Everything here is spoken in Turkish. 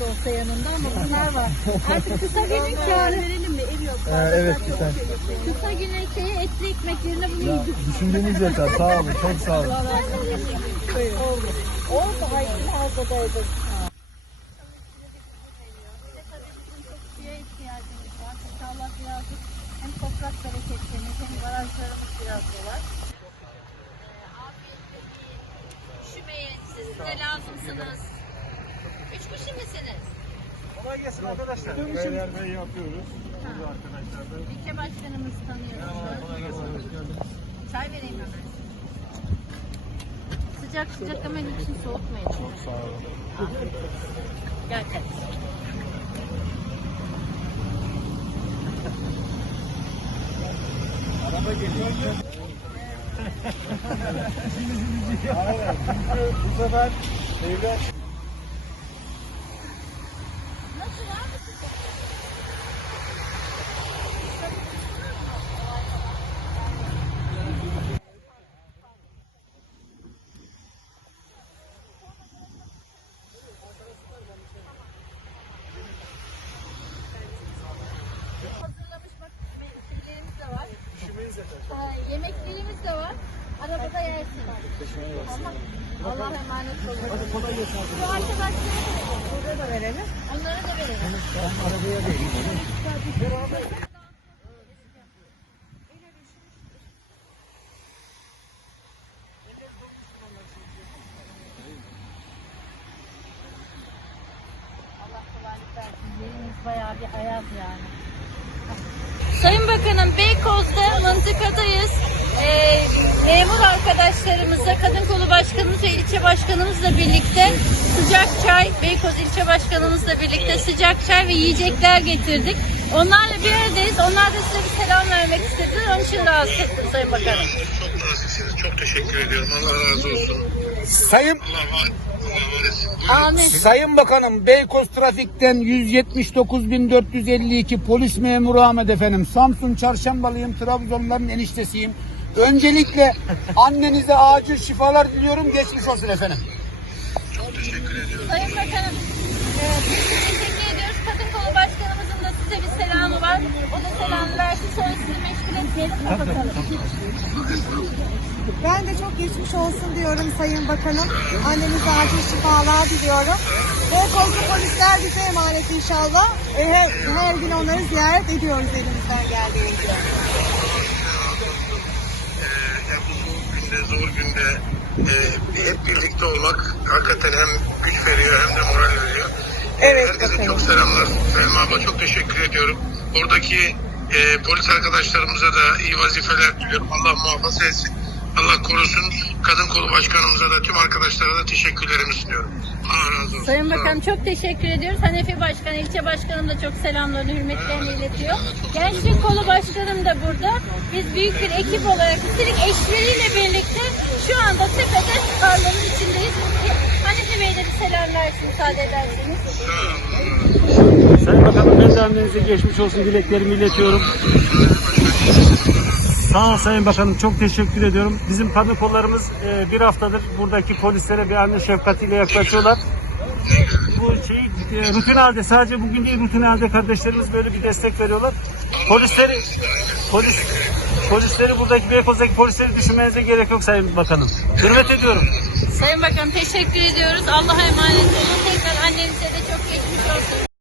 De olsa yanında ama bunlar var. Artık kısa günün kârı. verelim mi? Ev yok. Ee, evet güzel. Kısa günün şeyi etli ekmek yerine bunu Ya, düşündüğünüz yeter. Sağ olun. Çok sağ olun. Oldu. Oldu. Hayır. Ağzadaydı. Siz de lazımsınız. Üç kişi misiniz? Kolay gelsin arkadaşlar. Beylerde yapıyoruz. Burada arkadaşlar da. İlçe başkanımızı tanıyorsunuz. Çay vereyim hemen. Sıcak sıcak hemen için soğutmayın. Çok sağ olun. Gel kardeşim. Araba geliyor. Aynen. Çünkü bu sefer evler Nasıl abi? Hazırlamış bak şeylerimiz de var. Ee, yemeklerimiz de var. Arabada yersin. Allah'a emanet olun. Hadi kolay gelsin. Bu arkadaşlara da verelim. Burada da verelim. Onlara da verelim. Ben arabaya vereyim. Allah. Yerimiz bayağı bir ayaz yani. Sayın Bakanım Beykoz'da mıntıkadayız. Ee, memur arkadaşlarımızla, kadın kolu başkanımız ve ilçe başkanımızla birlikte sıcak çay, Beykoz ilçe başkanımızla birlikte sıcak çay ve yiyecekler getirdik. Onlarla bir aradayız. Onlar da size bir selam vermek istediler. Onun için rahatsız ettim Sayın Bakanım. Çok naziksiniz. Çok teşekkür ediyorum. Allah razı olsun. Sayın. Amin. Sayın Bakanım Beykoz Trafik'ten 179.452 polis memuru Ahmet efendim. Samsun Çarşambalıyım, Trabzonluların eniştesiyim. Öncelikle annenize acil şifalar diliyorum. Geçmiş olsun efendim. Çok teşekkür ediyorum. Sayın Bakanım, e, biz teşekkür ediyoruz. Kadın kolu başkanımızın da size bir selamı var. O da selamı versin. Sonra sizi meşgul etmeyelim. Kapatalım. Ben de çok geçmiş olsun diyorum Sayın Bakanım. Annemize acil şifalar diliyorum. Ve kozlu polisler bize emanet inşallah. E, her, her gün onları ziyaret ediyoruz elimizden geldiğince. Ee, ya bu günde, e, hep birlikte olmak hakikaten hem güç veriyor hem de moral veriyor. Evet, Herkese bakalım. çok selamlar. Selma abla çok teşekkür ediyorum. Oradaki e, polis arkadaşlarımıza da iyi vazifeler diliyorum. Allah muhafaza etsin. Allah korusun. Kadın kolu başkanımıza da tüm arkadaşlara da teşekkürlerimi sunuyorum. Allah razı olsun. Sayın. Bakanım çok teşekkür ediyoruz. Hanefi Başkan, ilçe başkanım da çok selamlarını, hürmetlerini iletiyor. Gençlik kolu başkanım da burada. Biz büyük bir ekip olarak üstelik eşleriyle birlikte şu anda tepede tarlanın içindeyiz. Hanefi Bey de bir selam versin müsaade ederseniz. Sayın Bakanım annenize geçmiş olsun dileklerimi iletiyorum. Sağ ol Sayın Bakanım çok teşekkür ediyorum. Bizim kollarımız e, bir haftadır buradaki polislere bir anne şefkatiyle yaklaşıyorlar. Bu şeyi e, rutin halde sadece bugün değil rutin halde kardeşlerimiz böyle bir destek veriyorlar. Polisleri polis polisleri buradaki Beykoz'daki polisleri düşünmenize gerek yok Sayın Bakanım. Hürmet ediyorum. Sayın Bakanım teşekkür ediyoruz. Allah'a emanet olun. Tekrar annenize de çok geçmiş olsun.